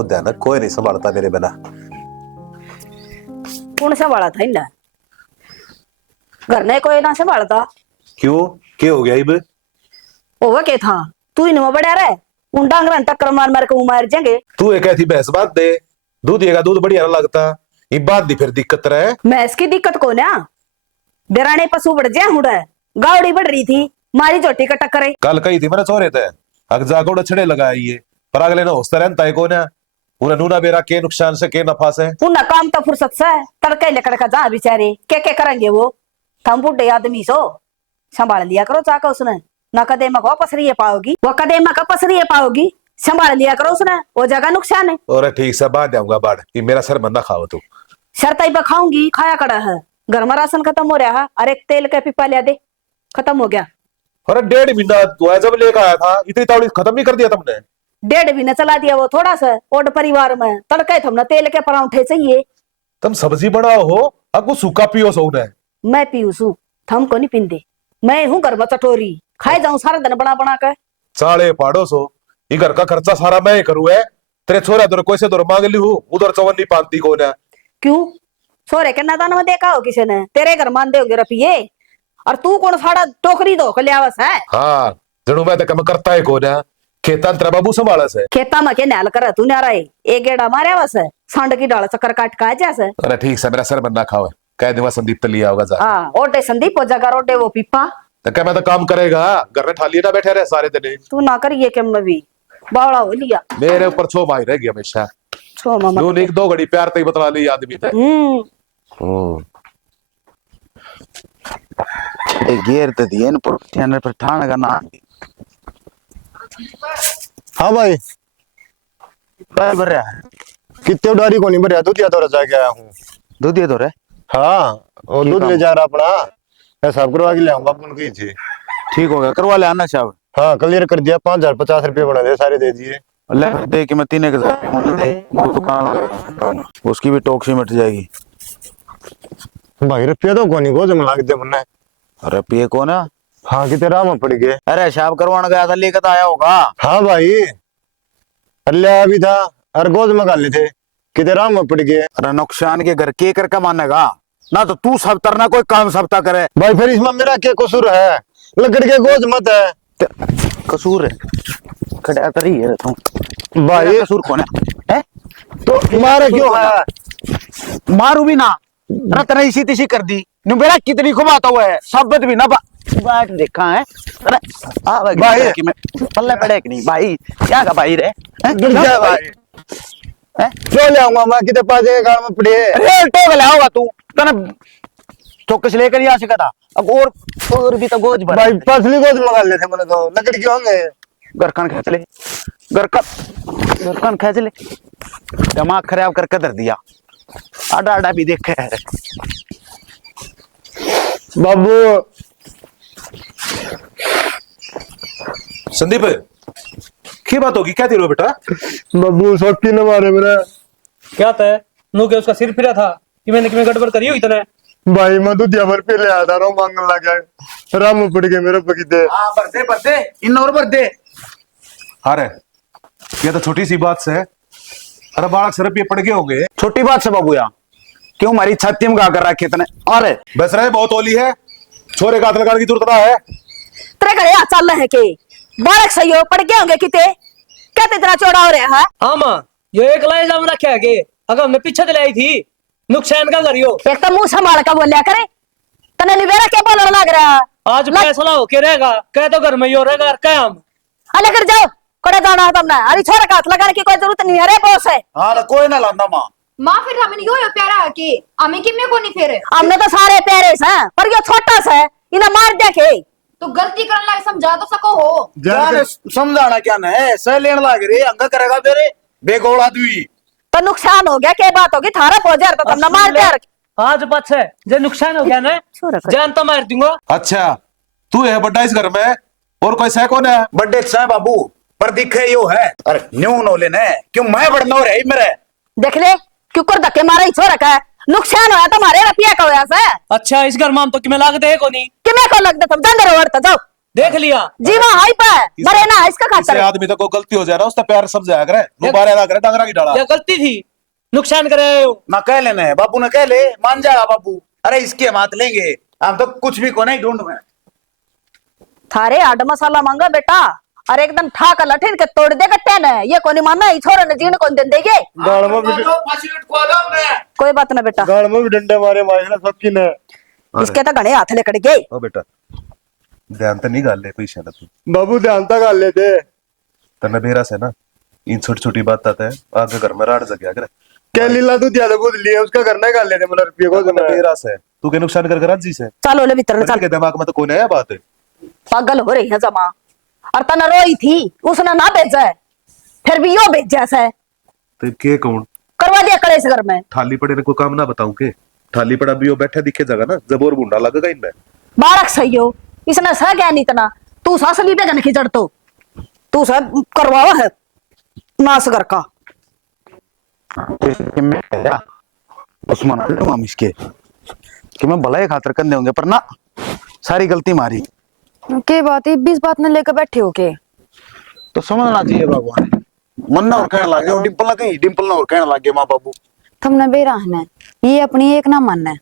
वो ध्यान कोई नहीं संभालता मेरे बिना। कौन संभाला था इन्हें? घर ने कोई ना संभालता। क्यों, क्या हो गया इब? वो क्या था? तू ही नहीं बड़ा रहे, उन डांगरा टक्कर मार मार के वो मार जाएंगे। तू एक ऐसी भैंस बात दे, दूध देगा दूध बढ़िया ना लगता। ये बात दी फिर दिक्कत रहे। मैं इसकी दिक्कत को ना डराने पशु बढ़ जाए हुड़ा गावड़ी बढ़ रही थी मारी चोटी का टक्कर है। कल कही थी मैंने सो रहे थे अग जाकर उड़े लगा ये पर अगले ना होता रहता है को ना उन्हें नूना बेरा के नुकसान से के नफा से उन्हें काम तो फुर्सत से तड़के लेकर का जा बेचारे क्या करेंगे वो। थम बुढ़े आदमी सो संभाल लिया करो चाका उसने ना कदेमा को पसरिए पाओगी वो कदेमा का पसरिए पाओगी संभाल लिया करो उसने वो जगह नुकसान है। और ठीक से बांध जाऊंगा बाढ़ ये मेरा सर बंदा खाओ तू शर्त ही खाऊंगी खाया कड़ा है घर में राशन खत्म हो रहा है अरे एक तेल का पिपा लिया दे खत्म हो गया। अरे 1.5 महीना तो जब लेकर आया था इतनी तावड़ी खत्म नहीं कर दिया तुमने। 1.5 महीना चला दिया वो थोड़ा सा ओड परिवार में तड़के थमना तेल के परांठे चाहिए। तुम सब्जी बनाओ हो अब सूखा पियो सो ने मैं पीऊ सू थम को नहीं पींदे मैं हूँ घर में चटोरी खाए जाऊं सारा दिन बना बना कर साले पाड़ो सो ये घर का खर्चा सारा मैं ही करूँ है। तेरे छोरा दर कोई से दर मांग ली हूँ उधर चवन नहीं पाती को ना। क्यों सोरे के नादान में देखा हो किसी ने तेरे घर मान दे रपिए और तू कौन साड़ा टोकरी दो लियावस है। हाँ जड़ू मैं तो कम करता है को ना खेता तेरा बाबू संभाला से खेता में के नाल कर तू ना रहे एक गेड़ा मारे बस सांड की डाल चक्कर काट का जैसे। अरे ठीक से मेरा सर बन्ना खाओ कह दूंगा संदीप तलिया होगा जा। हाँ ओटे संदीप हो जगह रोटे वो पीपा तो क्या मैं तो काम करेगा घर में ठालिए ना बैठे रहे सारे दिन। तू ना करिए के मैं भी बावड़ा हो लिया मेरे ऊपर छो माही रहेगी हमेशा। छो मामा नून एक 2 घड़ी प्यार तक बतला ली आदमी थे। गियर तो दिए न पर ठाण का ना। हाँ भाई बैल भर रहा है कितने उडारी को नहीं भरिया दूध या तो रजा के आया हूँ। दूध ये तो रे। हाँ और ठीक दूध ले है। जा रहा अपना मैं साफ करवा के ले आऊंगा अपन की थी। ठीक हो गया करवा ले आना साहब। हाँ क्लियर कर दिया 5050 रुपये बना दे सारे दे दिए। ले दे कि मैं 3000 उसकी भी टोकसी मिट जाएगी। भाई रुपया तो कोनी को जम लाग दे मन्ना। अरे पिए को ना। हाँ कितने राह में पड़ गए। अरे साहब करवाने गया था लेकर आया होगा। हाँ भाई अल्लाह भी था और गोद में गाले थे कितने राह में पड़ गए। अरे नुकसान के घर के करके मानेगा ना तो तू सब तरना कोई काम सबता करे। भाई फिर इसमें मेरा क्या कसूर है लकड़ के गोद मत है। कसूर है खड़ा करी है तू भाई कसूर कौन है तो मारे क्यों है। मारू भी ना रतना इसी तिसी कर दी मेरा कितनी खुबाता हुआ है शब्द भी ना बाट देखा है। अरे भाई कि मैं पल्ले पड़े कि नहीं भाई क्या का भाई रे गिर जा भाई क्यों ले आऊंगा मैं कितने पास गाड़ में पड़े। अरे टोक ले आओगा तू तने चौकस लेकर आ सका था अब और भी तो गोज भर भाई पसली गोद मंगा लेते मैंने तो लकड़ी क्यों होंगे। गरकन खेच ले गरकन खेच ले दिमाग खराब करके धर दिया आडा आडा भी देखा है बाबू। संदीप क्या बात होगी क्या तेरे बेटा? बाबू सोटी न मारे मेरा। क्या था नू के उसका सिर फिरा था कि मैंने गड़बड़ करी हुई तने। भाई मैं तो दियावर पे ले आया था रो मांगने लगा राम पड़ गए मेरे पकीते। हां बरदे इन और बरदे। अरे ये तो छोटी सी बात से है। अरे बालक सिर्फ ये पड़ गए होंगे। छोटी बात से बाबू यहाँ क्यों हमारी छाती में गा कर रखे तने। अरे बस रहे बहुत ओली है छोरे का हाथ लगाने की जरूरत ना है। तेरे घरे आ चल रहे के बालक सहयोग पड़ गए होंगे किते कहते इतना चौड़ा हो रहा है। हाँ माँ ये एक लाइन जाम रखा है कि अगर हमने पीछे दिलाई थी नुकसान का करियो। एक तो मुंह संभाल कर बोलिया करे तने निवेरा क्या बोलने लग रहा है। आज फैसला होके रहेगा कह तो घर में ही हो रहेगा क्या हम अरे कर जाओ करे जाना है तुमने अरे छोरे का हाथ लगाने की कोई जरूरत नहीं है रे बॉस है। हाँ कोई ना लांदा माँ फिर हमें यो प्यारा कि हमें किमने को नहीं फेरे हमने तो सारे प्यारे से पर ये छोटा सा है इन्हें मार दे के तो गलती करने लगे समझा तो सको हो। जान समझाना क्या न है सह लेने लाग रे अंगा करेगा तेरे बेगोल आदमी तो नुकसान हो गया क्या बात होगी थारा पहुंचा तो तुमने मार दे। आज बात है जो नुकसान हो गया ना जान तो मार दूंगा। अच्छा तू है बड्डा इस घर में और कोई सह कौन है? बड्डे सह बाबू पर दिखे यो है। अरे न्यू नो लेने क्यों मैं बढ़ना हो रही मेरे देख ले क्यों कर धक्के मारा ही छोरा का नुकसान होया तुम्हारे रुपया का होया से। अच्छा इस घर में हम तो किमें लाग दे को नहीं किमें को लग दे तुम दंदर वरता जाओ देख लिया जी वहाँ हाई पे मरे ना इसका किसी खातर। आदमी तो कोई गलती हो जाए ना उसका प्यार समझाया करे, नुबारे ना करे डांगरा की डाला। या गलती थी, नुकसान करे हो। ना कह लेना है बाबू ने कह ले मान जाएगा बाबू। अरे इसके हम हाथ लेंगे, हम तो कुछ भी को नहीं ढूंढ में। थारे आड मसाला मांगा बेटा और एकदम ठाक लठिन के तोड़ दे कट्टे ने। ये कोनी मानना ई छोरा ने जीण कौन दे देगे। गाल में भी कोई बात ना बेटा, गाल में भी डंडे मारे मारे सबकी ने। इसके तो घणे हाथ लेकड़ गए। ओ बेटा ध्यान तो नहीं गाल ले पैसे ना तू बाबू ध्यान तक गाल लेते। तने बेरा से ना इन छोटी छोटी बात आते हैं आगे घर में राड़ जगह करे। क्या लीला तू ज्यादा बुद्ध लिया उसका करना ही गाल लेते मतलब रुपये को तने बेरा से तू के नुकसान कर राजी से चलो ले भीतर चल। के दिमाग में तो कोई नया बात है। पागल हो रही है जमा। और तना रोई थी उसने ना भेजा है, फिर भी यो भेजा से तो के कौन करवा दिया कलेश घर में। थाली पड़े ने कोई काम ना बताऊं के थाली पड़ा भी वो बैठे दिखे जगह ना जब और बुंडा लगेगा इनमें। बारक सही हो इसने सह क्या नहीं इतना। तू सासली पे गन खिचड़ तो तू सब करवावा है नास घर का। उस्मान हम इसके कि मैं भलाई खातर कंधे होंगे पर ना सारी गलती मारी। के बात है 20 बात न लेकर बैठे हो के। तो समझना चाहिए बाबू ने मन ना और कहने लगे और डिंपल ना कहीं डिंपल ना और कहने लगे माँ बाबू थमने बेराहन है ये अपनी एक ना मन है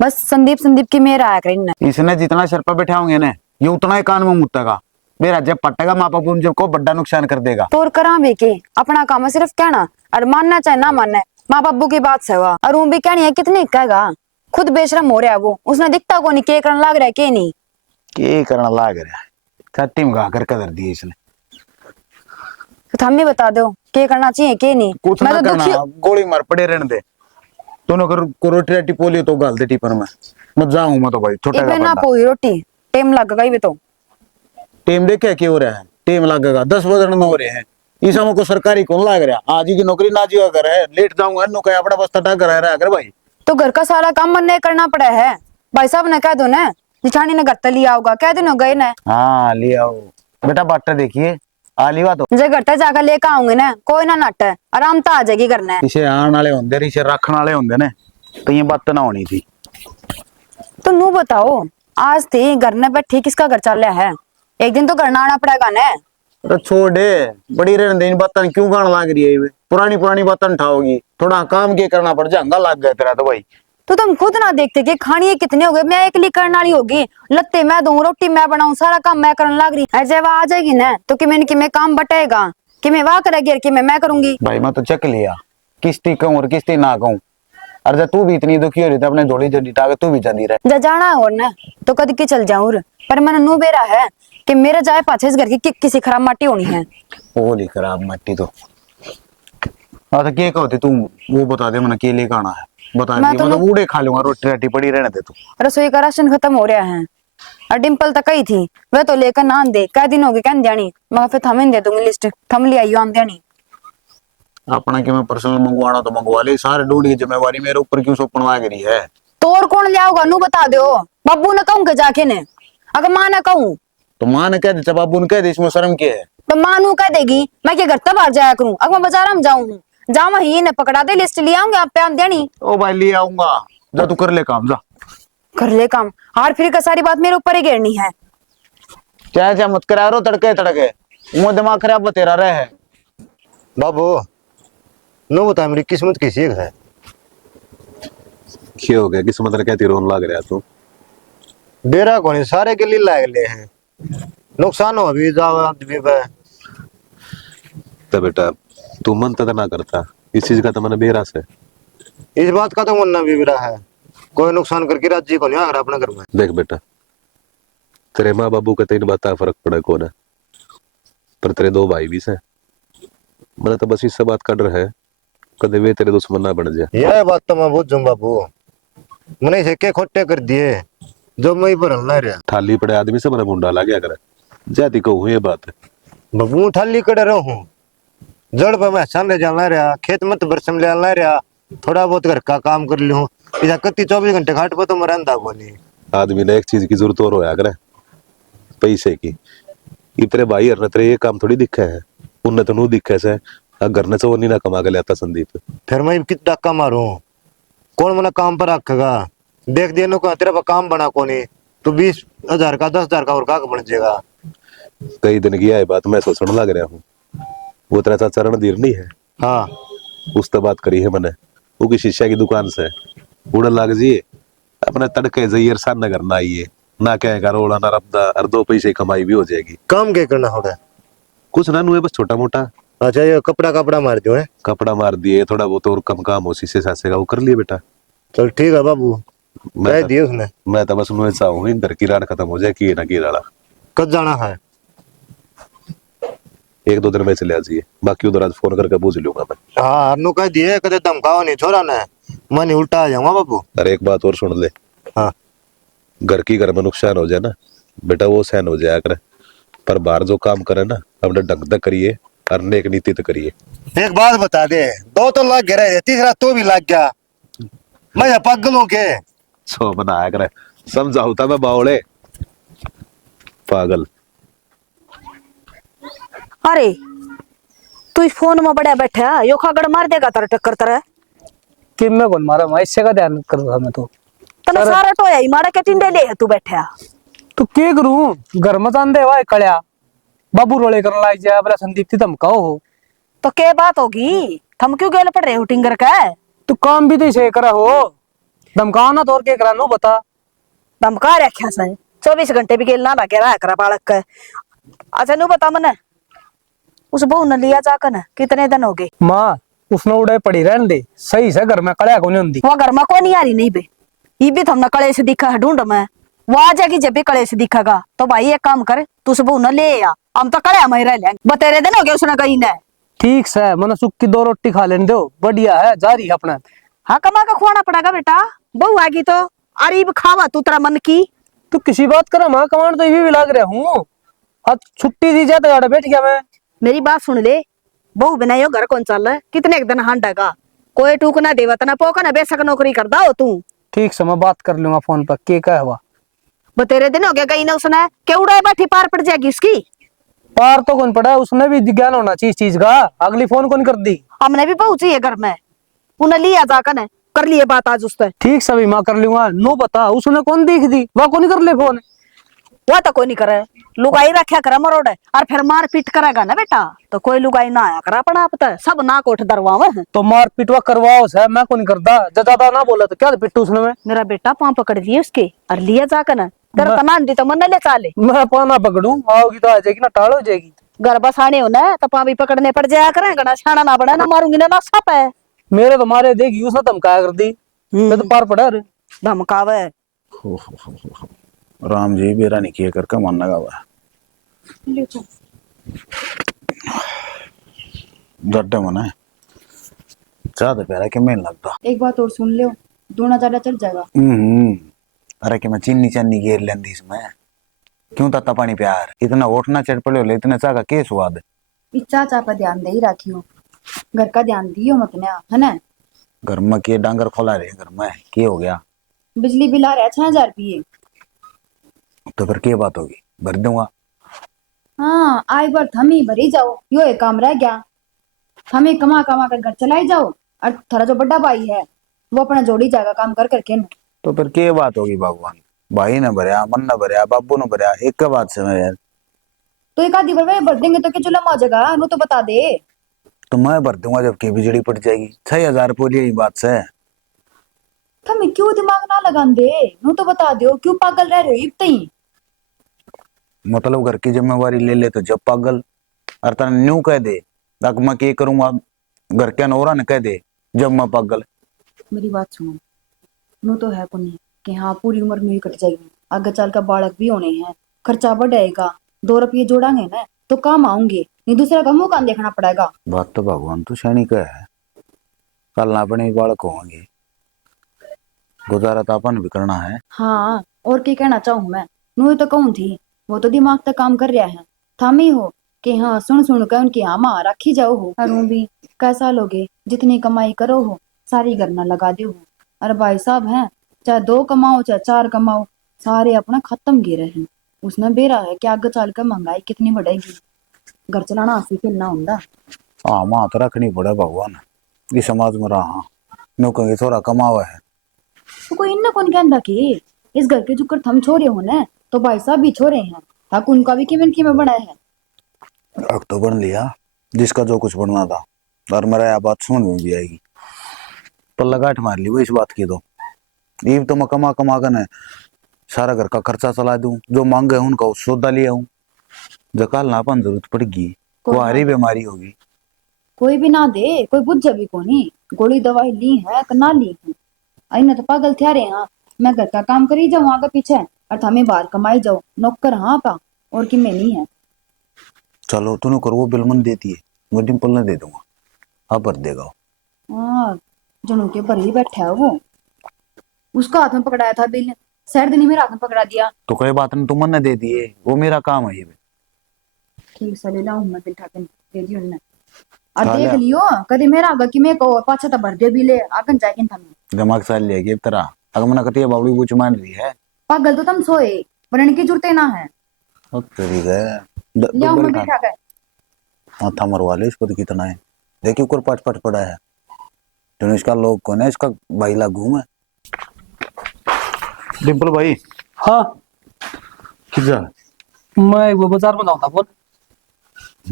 बस संदीप की मेरा आया कर। इसने जितना सर पर बैठा होंगे ना ये उतना ही कान में मुतेगा। मेरा जब पटेगा माँ बापू जब को बड़ा नुकसान कर देगा। तो और करा भी के अपना काम है सिर्फ कहना और मानना चाहे ना मानना माँ बाबू की बात से हुआ और वो भी कहनी है कितनी कहेगा। खुद बेशरम हो रहा है वो उसने दिखता को नहीं के करने लग रहा है के नहीं के करना लाग रहा है छाती में कर कदर दी इसने। तो हम ही बता दो के करना चाहिए के नहीं। कुछ मैं ना तो करना दुखी गोली मार पड़े रहने दे दोनों को रोटी राटी पोली तो गाल दे टिपर में मत जाऊं मैं तो भाई छोटा एक ना पोई रोटी टाइम लग गई तो टेम देखे क्या हो रहा है टेम लगेगा 10 बजे हो रहे हैं इस समय को सरकारी कौन लाग रहा आज ही की नौकरी ना जीवा कर है लेट जाऊंगा नौकरी अपना बस्ता टाक रहा कर भाई। तो घर का सारा काम मन करना पड़ा है भाई साहब ने कह दो ना जिठानी ने घर लिया होगा कह दो गए ना। हाँ ले आओ बेटा बाटा देखिए आलीवा तो जे घर जाकर लेकर आऊंगे ना कोई ना नट आराम तो आ जाएगी करना है। इसे आने वाले होंगे इसे रखने वाले होंगे ना तो ये बात ना होनी थी। तो नू बताओ आज थी घर में बैठी किसका घर चल रहा है एक दिन तो घर आना पड़ेगा ना। अरे छोड़ दे बड़ी रहने दे इन बातों क्यों गाना लाग रही है पुरानी बातें उठाओगी थोड़ा काम के करना पड़ जाएगा लग गया तेरा तो भाई। तो तुम खुद ना देखते कि खानी कितने हो गए मैं एक लिए करने वाली होगी लत्ते मैं दूं रोटी मैं बनाऊं सारा काम मैं करने लग रही है। जब आ जाएगी ना तो कि मैं काम बटेगा कि मैं वाह करेगी कि मैं करूंगी। भाई मैं तो चक लिया किस्ती कहूँ और किस्ती ना कहूँ। अरे जब तू भी इतनी दुखी हो रही थी अपने जोड़ी जल्दी टागे तू भी जानी रहे जब जाना और ना तो कद की चल जाऊं पर मैंने नू बेरा है कि मेरा जाए पाछे इस घर की किसी खराब माटी होनी है। होली खराब मट्टी तो हाँ तो क्या कहते तू वो बता दे मैंने के लिए खाना है बता मैं दी तो मतलब बूढ़े खा लूंगा रोटी राटी पड़ी रहने दे तू। रसोई का राशन खत्म हो रहा है और डिम्पल तक ही थी वह तो लेकर ना दे कई दिन हो गए कहन जानी मगर फिर थमें दे दूंगी लिस्ट थम ले आइयो आन देनी। अपना कि मैं पर्सनल मंगवाना तो मंगवा ले सारे ढूंढ की जिम्मेवारी मेरे ऊपर क्यों सौंपन लग रही है। तो और कौन ले आओगा नू बता दो बाबू ने कहूँ के जाके ने अगर माँ ने कहूँ तो माँ ने कह दे बाबू ने कह दे इसमें शर्म क्या है। तो माँ नू कह देगी मैं क्या घर तक बाहर जाया करूँ अगर मैं बाजार में जाऊँ जाऊँ वही ने पकड़ा दे लिस्ट ले आऊंगे आप पे आन देनी। ओ भाई ले आऊंगा जा तू कर ले काम जा कर ले काम हार फिर का सारी बात मेरे ऊपर ही घेरनी है। चाहे चाहे मत करा रो तड़के तड़के वो दिमाग खराब बतेरा रहे है। बाबू नो बता मेरी किस्मत कैसी है। क्या हो गया किस्मत ने कहती रोन लग रहा तू बेरा कौन सारे के लिए लाग ले हैं नुकसान हो अभी जाओ आदमी पे। तो बेटा तू मन तो ना करता इस चीज का तो मैंने बेरा से इस बात का तो मन ना बिगड़ा है कोई नुकसान करके राज्य को नहीं आ रहा अपने घर में। देख बेटा तेरे माँ बाबू का तीन बात फर्क पड़े को ना पर तेरे दो भाई भी से मैंने तो बस इससे बात कर रहा है कदे वे तेरे दुश्मन ना बन जाए। यह बात तो मैं बुझ बाबू मैंने इसे के खोटे कर दिए जो मैं पर हलना रहा थाली पड़े आदमी से मैंने मुंडा ला गया करे जाति को हुई बात है। बाबू थाली कड़े रहूं जड़ पर मैं सन जाना रहा खेत मत बरसम ले आना रहा थोड़ा बहुत घर का काम कर लूं इधर कत्ती 24 घंटे घाट पर तो मैं रहता को नहीं। आदमी ने एक चीज की जरूरत और होया करे पैसे की इतने भाई हर तेरे ये काम थोड़ी दिखा है उन्हें तो नू दिखा से घर ने चो नहीं ना कमा के लेता संदीप फिर मैं कितना धक्का मारूं कौन मना काम पर रखेगा देख दिया नो तेरा पर काम बना को नहीं तो 20 1000 का 10,000 का और का बन जाएगा। कई दिन की है बात, मैं सोचने लग रहा हूँ। वो तेरा चाचा रणधीर नहीं है, हाँ उससे बात करी है मैंने। वो की शीशा की दुकान से उड़ लग जी, अपने तड़के जइयर सा नगर ना आइए ना, कहेगा रोला ना रब्दा, और 2 पैसे कमाई भी हो जाएगी। काम क्या करना होगा? कुछ ना नुए, बस छोटा मोटा अच्छा ये कपड़ा मार दो है। कपड़ा मार दिए, थोड़ा बहुत और कम काम हो शीशे सासे का वो कर लिए बेटा। चल ठीक है बाबू, मैं कह तो दिए उसने। मैं तो बस नुए चाहूँ घर की रात खत्म हो जाए कि ना की राड़ा। कब जाना है? 1-2 दिन में चले आ जाइए, बाकी उधर आज फोन करके पूछ लूंगा मैं। हाँ अनु कह दिए, कदे धमकाओ नहीं छोरा ने, मन उल्टा आ जाऊंगा बाबू। अरे एक बात और सुन ले, हाँ घर में नुकसान हो जाए ना बेटा, वो सहन हो जाया करे, पर बाहर जो काम करे ना अपने ढंग से करिए और नेक नीति तो करिए। एक बात बता दे, 2 तो लग गए, तीसरा तो भी लग गया, मैं पागल हूँ के? सो बनाया करे, समझाऊ था मैं बावले पागल। अरे तू इस फोन में बड़ा बैठा, यो खागड़ मार देगा तारा टक्कर तरह। कि मैं कौन मारा, मैं इससे का ध्यान करूंगा मैं तो। तना सारा टोया ही मारा के टिंडे ले है तू बैठा। तो के करूं, घर में जान वाय कड़या बाबू रोले करने लाग जाए, बोला संदीप थी धमकाओ हो। तो क्या बात होगी, थम क्यों गेल पड़ रहे हो टिंगर का? तो काम भी तो इसे करा हो, धमकाओ ना तो और क्या करा नो बता। धमका रखा सही 24 घंटे भी गेल ना लगे रहा करा बालक का। अच्छा नु बता मने, उस बहू ने लिया जाकर न कितने दिन हो गए? माँ उसने उड़े पड़ी रहने दे, सही से घर में कड़या को नहीं होंगी। वो घर में को नहीं आ रही नहीं बे, ये भी तुमने कले से दिखा है ढूंढ में, वो आ जाएगी जब भी कले से दिखेगा। तो भाई एक काम कर, तू उस बहू ने ले आ, हम तो कड़या में रह लेंगे। बतेरे दिन हो गए उसने कहीं ने। ठीक से मैंने सुख की 2 रोटी खा लेने दो, बढ़िया है जा रही है अपना। हाँ कमा का खुआना पड़ेगा बेटा, बहू आएगी तो अरीब खावा तू तेरा मन की। तू किसी बात करा माँ, कमांड तो ये भी लग रहा हूँ। आज छुट्टी दी जाए तो गाड़ा बैठ गया मैं। मेरी बात सुन ले, बहू बिना यो घर कौन चल रहा है, कितने एक दिन हांडेगा, कोई टूक ना देवत ना पोका ना बेशक नौकरी कर दाओ तू। ठीक से मैं बात कर लूंगा फोन पर, के क्या हुआ। बतेरे दिन हो गया कहीं ना उसने के उड़ाए बैठी पार पड़ जाएगी उसकी। पार तो कौन पड़ा, उसने भी ज्ञान होना चाहिए इस चीज का, अगली फोन कौन कर दी। हमने भी पहुंची है घर में, उन्हें लिया जाकर न कर लिए बात आज उससे। ठीक सभी माँ कर लूंगा, नो बता उसने कौन देख दी, वह कौन कर ले फोन। वह तो कोई नहीं करे, लुगाई रखा करा मरोड़ और फिर मार पीट करेगा ना बेटा, तो कोई लुगाई ना आया करा अपना आप तो सब ना कोठ दरवावे। तो मार पिटवा करवाओ से, मैं कौन करता, ज्यादा ना बोला तो क्या पिट्टू उसने में। मेरा बेटा पाँव पकड़ लिए उसके और लिया जाकर न तेरा तमान दी तो मन ले चाले। मैं पाना पकड़ू, आओगी तो आ जाएगी ना टाल हो जाएगी। घर बसाने हो ना तो पाँव भी पकड़ने पड़ जाया करेंगे ना, छाना ना बड़ा ना मारूंगी ना सप है। मेरे तो मारे देगी उसने धमकाया कर दी, मैं तो पार पड़ा रे। धमकावे राम जी बेरा नहीं किए करके मन लगा हुआ जड्डे मना है ज्यादा प्यारा के मेन लगता। एक बात और सुन लो, दूना ज्यादा चल जाएगा। अरे कि मैं चीनी चन्नी घेर लेंदी इसमें, क्यों तत्ता पानी प्यार इतना ओठना चढ़ पड़े हो, इतने चाह का के स्वाद। इस चाचा पर ध्यान दे ही रखियो, घर का ध्यान दियो मत ना, है ना। घर में के डांगर खोला रहे, घर में के हो गया, बिजली बिल आ रहा है 6,000 रुपये। तो फिर क्या बात होगी, भर दूंगा। हाँ आई बार थम ही भरी जाओ, यो एक काम रह गया, हमें कमा कमा कर घर चलाई जाओ, और थारा जो बड़ा भाई है वो अपना जोड़ी जाएगा काम कर करके न। तो फिर क्या बात होगी भगवान, भाई ने भरया, मन ने भरया, बाबू ने भरया, एक का बात से यार। तो एक आधी बार भर देंगे तो क्या चूल्हा में हो जाएगा, नो तो बता दे। तो मैं भर दूंगा जब की बिजली पड़ जाएगी, 6,000 रुपये ये बात से। थम क्यों दिमाग ना लगान दे, नो तो बता दो, क्यों पागल रह रहे हो इतनी। मतलब घर की जिम्मेवारी ले ले तो जब पागल, और तन न्यू कह दे तक मैं क्या करूंगा, घर के नौरा ने कह दे जब मैं पागल। मेरी बात सुनो, नो तो है कोनी कि हाँ पूरी उम्र में ही कट जाएगी, आगे चल का बालक भी होने हैं, खर्चा बढ़ेगा, 2 रुपये जोड़ांगे ना तो काम आऊंगे, नहीं दूसरा का मुंह कान देखना पड़ेगा। बात तो भगवान तो सैनिक है, कल ना अपने बालक होंगे, गुजारा तो अपन भी करना है। हाँ और क्या कहना चाहूँ मैं, नो तो कहूँ थी, वो तो दिमाग तक काम कर रहा है, थामी हो कि हाँ सुन सुन कर उनकी हाँ माँ रखी जाओ हो, और भी कैसा लोगे, जितनी कमाई करो हो सारी घर ना लगा दो हो। अरे भाई साहब हैं, चाहे 2 कमाओ चाहे 4 कमाओ, सारे अपना खत्म गिरे हैं। उसने बेरा है कि आगे चल कर महंगाई कितनी बढ़ेगी, घर चलाना हंसी खेलना होंगे। हाँ माँ तो रखनी पड़े भगवान, इस समाज में रहा नो कहेंगे थोड़ा कमावा है। तो कोई इन्ना कौन कहता कि इस घर के जुकर थम छोड़े हो ना, तो भाई साहब भी छोरे हैं, हक उनका भी किमें बना है। अब तो बन लिया जिसका जो कुछ बनना था, और मेरा यह बात समझ में भी आएगी। पर लगाट मार ली वो इस बात की। तो ये तो मैं कमा कमा कर न सारा घर का खर्चा चला दूं, जो मांगे उनका वो सौदा लिया हूँ। जकाल ना अपन जरूरत पड़ेगी, कुआरी बीमारी होगी। कोई भी ना दे, कोई बुझ भी कोनी, गोली दवाई ली है कि ना ली है। अने तो पागल थे रहे हैं, मैं घर का काम करी जाऊं आगे पीछे, और थमे बाहर कमाई जाओ नौकर। हाँ पा और कि मैं नहीं है। चलो तूने कर, वो बिल मन देती है, वो डिम्पल ने दे दूंगा, आप भर देगा। हाँ जनू के भर ही बैठा है वो, उसका हाथ में पकड़ाया था बिल, सर दिन ही मेरे हाथ में पकड़ा दिया। तो कोई बात नहीं, तुम मन ने दे दिए, वो मेरा काम है ये। ठीक से ले लाऊं मैं बिल ठाकन दे दी उन्होंने। और खा देख लिया। लियो कभी मेरा आगे कि मैं को पाछा तो भर दे बिल आगन जाके थमे। दिमाग साल लेगी तरह अगर मना करती है बाबड़ी पूछ मान रही है। पागल तो तुम सोए, बनने की जरूरत ना है। तेरी गए ले आओ मैं बिल ठाकर। माथा मरवा ले इसको, तो कितना है देखिए, ऊपर पट पट पड़ा है। तो इसका लोग कौन है, इसका भाई लागू है। डिम्पल भाई हाँ, किधर मैं वो बाजार में जाऊँ था बोल।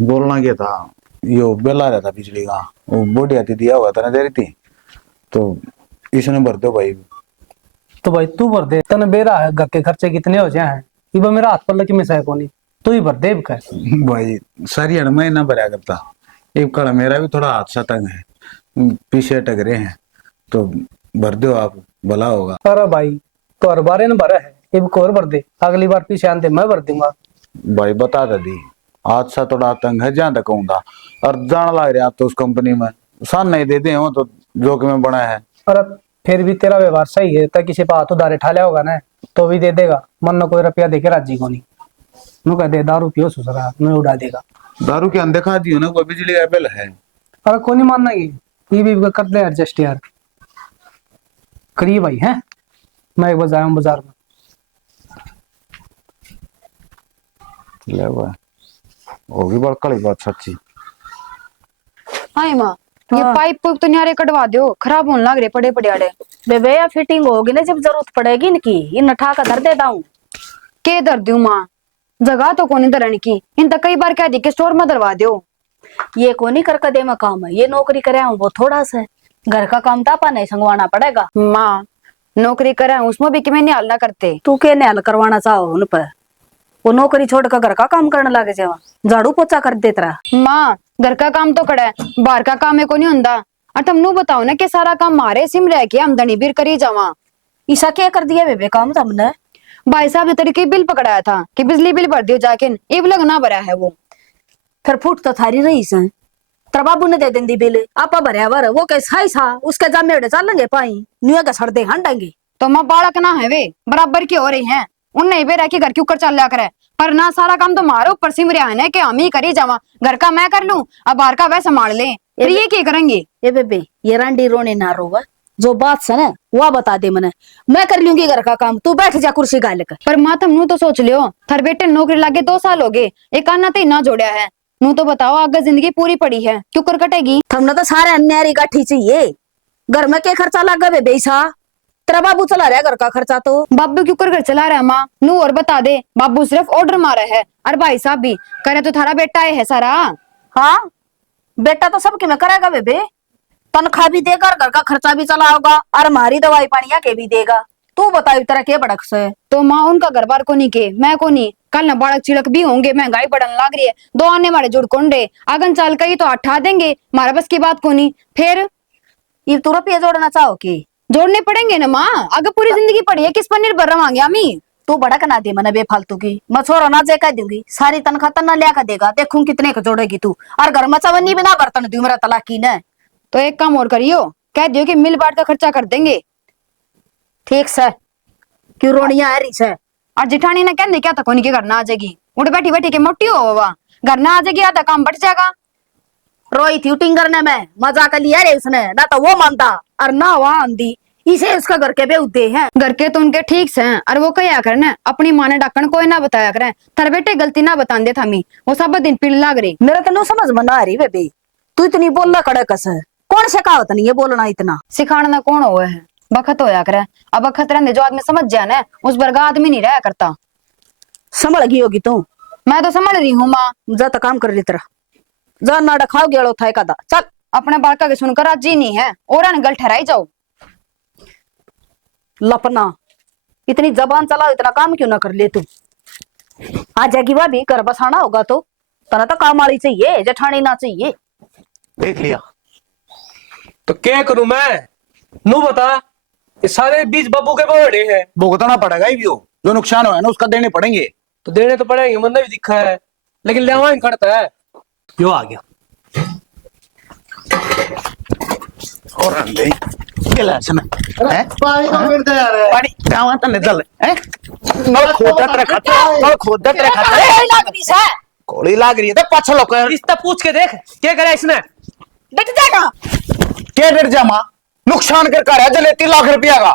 बोलना क्या था, यो बेला रहा था बिजली का, वो बोडी आती दिया हुआ था ना दे रही थी, तो इसने भर दो भाई। तो भाई तू भर दे, तने बेरा है घर के खर्चे कितने हो जाए हैं, ये मेरा हाथ पर लगे मैं सह कोनी, तू ही भर दे अब कर। भाई सारी हड़ मैं ना भरा करता, एक कड़ा मेरा भी थोड़ा हाथ सा तंग है, पीछे टकरे हैं, तो भर दो आप, भला होगा। अरे भाई तो हर बार न भरा है, ये भी और भर दे, अगली बार पीछे आते मैं भर दूंगा। भाई बता दी हाथ सा थोड़ा तंग है, जहां तक कहूँगा, और जान लग रहा आप तो उस कंपनी में सान नहीं देते हो, तो जोखिम में बना है। अरे फिर भी तेरा व्यवहार सही है, तक किसी पे हाथ उधारे ठा लिया होगा ना तो भी दे देगा, मन न कोई रुपया देके राजी को नहीं, नु कह दे दारू पियो सुसरा मैं उड़ा देगा। दारू के अंदर खा दियो ना, कोई बिजली का बिल है। अरे कौन नहीं मानना, ये भी कर ले एडजस्ट यार, करिए भाई हैं, मैं एक बार जाऊँ बाजार में। ले भाई होगी बड़ कड़ी बात सच्ची। हाय माँ, ये हाँ। पाइप तो न्यारे कटवा दो, खराब होने लग रहे पड़े पड़े आड़े। बेबे या फिटिंग होगी ना जब जरूरत पड़ेगी इनकी, इन ठा कर धर देता हूँ। के दर दूं माँ, जगह तो कोनी धरन की, इन तक कई बार कह दी कि स्टोर में दरवा दो। ये कोनी कर कदे में काम है, ये नौकरी करे हूँ वो थोड़ा सा है। घर का काम तापा नहीं संगवाना पड़ेगा। माँ नौकरी करे उसमें भी कि मैं निहाल ना करते। तू के न्याल करवाना चाहो उन पर, वो नौकरी छोड़ कर घर का काम करने लगे जावा, झाड़ू पोछा कर देता रहा। माँ घर का काम तो कड़ा है, बाहर का काम है को नहीं होता। और तुम नु बताओ ना कि सारा काम मारे सिम रह के आमदनी भी करी जावा। ईसा क्या कर दिया बेबे काम तुमने? भाई साहब तरीके बिल पकड़ाया था कि बिजली बिल भर दियो जाके, ये लग ना भरा है वो। फिर फूट तो थारी रही से, तेरा बाबू ने दे दी बिल, आपा भरया भर, वो कैसा ही सा उसके जामे चलेंगे पाई न्यू का सड़दे हंडेंगे। तो माँ बालक ना है वे बराबर की हो रही हैं, उन भी रह के घर के ऊपर चल लिया करे, पर ना सारा काम तो मारो ऊपर सिम रहा है कि हम ही करी जावा। घर का मैं कर लूं, अब बाहर का वह संभाल ले, फिर ये क्या करेंगे? ये बेबे ये रांडी रोने ना रोवा, जो बात से ना वो बता दे मने, मैं कर लूंगी घर का काम, तू बैठ जा कुर्सी गाल कर। पर माँ तुम नू तो सोच लियो, थर बेटे नौकरी लागे 2 साल हो गए, एक आना तो ना जोड़या है। नू तो बताओ आगे जिंदगी पूरी पड़ी है, क्यों कर कटेगी? हमने तो सारे अन्यारी गाठी चाहिए, घर में क्या खर्चा लगा बेबे ईसा? तेरा बाबू चला रहा घर का खर्चा तो। बाबू क्यों कर घर चला रहा है माँ? नू और बता दे, बाबू सिर्फ ऑर्डर मारा है, और भाई साहब भी करे तो थारा बेटा है सारा। हाँ बेटा तो सबके में करेगा बेबे, तनख्वाह भी देगा, घर का खर्चा भी चलाओगा, और हमारी दवाई पानिया के भी देगा। तू बताओ तेरा क्या बड़क से? तो माँ उनका घर बार को नहीं के, मैं को नहीं, कल न बालक चिड़क भी होंगे, महंगाई बढ़ने लग रही है, 2 आने वाले जुड़ कोंडे आगन चाल कही तो हटा देंगे, हमारा बस की बात को नहीं। फिर ये तू रुपये जोड़ना चाहो कि जोड़ने पड़ेंगे ना माँ, आगे पूरी जिंदगी पड़ी है, किस पर निर्भर रहांगे हमी? तू भड़क ना दे मने बेफालतू की, मैं छोरा ना जे कह दूंगी, सारी तनख्वाह तना लिया कर देगा, देखूं कितने का जोड़ेगी तू, और घर में चवन्नी बिना बर्तन दू मेरा तलाकी ने। तो एक काम और करियो, कह दियो कि मिल बांट का खर्चा कर देंगे। ठीक से क्यों रोनिया है रही से? और जिठानी ने कहने क्या था कोनी के घर ना आ जाएगी, उड़ बैठी बैठी के मोटी हो वह, घर ना आ जाएगी आधा काम बढ़ जाएगा। रोई थी टिंगर ने, मैं मजा कर लिया रे उसने, ना तो वो मानता और ना वहां आंधी, इसे उसका घर के बेउदे हैं। घर के तो उनके ठीक से हैं, और वो कया करना अपनी माँ ने डाकन कोई ना बताया करे, थारे बेटे गलती ना बता दे थामी, वो सब दिन पीड़ लाग रही। मेरा तो नो समझ में ना आ रही बेबी, तू इतनी बोलना कड़क है, कौन से कहावत नहीं है बोलना इतना? सिखाना ना कौन हुआ है, बखत होया करे, अब बखत रहने जो आदमी समझ जाए ना, उस वर्ग आदमी नहीं रहा करता। संभल गई होगी तू। मैं तो संभल रही हूँ माँ। जा तो काम कर रही तेरा, जा नाड़ा खाओ गेड़ो था एक आधा। चल अपने बालका के सुनकर राजी नहीं है और गल ठहराई जाओ। लपना इतनी जबान चलाओ, इतना काम क्यों ना कर ले तू। आ जाएगी भाभी, घर बसाना होगा तो तना तो काम वाली चाहिए, जेठानी ना चाहिए। देख लिया तो क्या करूं मैं, नू बता। ये सारे बीज बाबू के बड़े हैं। भुगतना पड़ेगा ही भी हो, जो नुकसान हुआ है ना उसका देने पड़ेंगे। तो देने तो पड़ेंगे, मैंने भी दिखा है, लेकिन लेवा ही खड़ता है। यो आ गया। और अंधे गिलास में हैं? पानी का मिलता यार है। पानी गावा तो निकल हैं? नल खोदा तेरे खाते, नल खोदा तेरे खाते। कोड़ी लाग रही है तो पाछा लोग रिश्ता पूछ के देख क्या करे इसने। डट जाएगा क्या डर जा माँ, नुकसान कर कर है जले 3 लाख रुपया का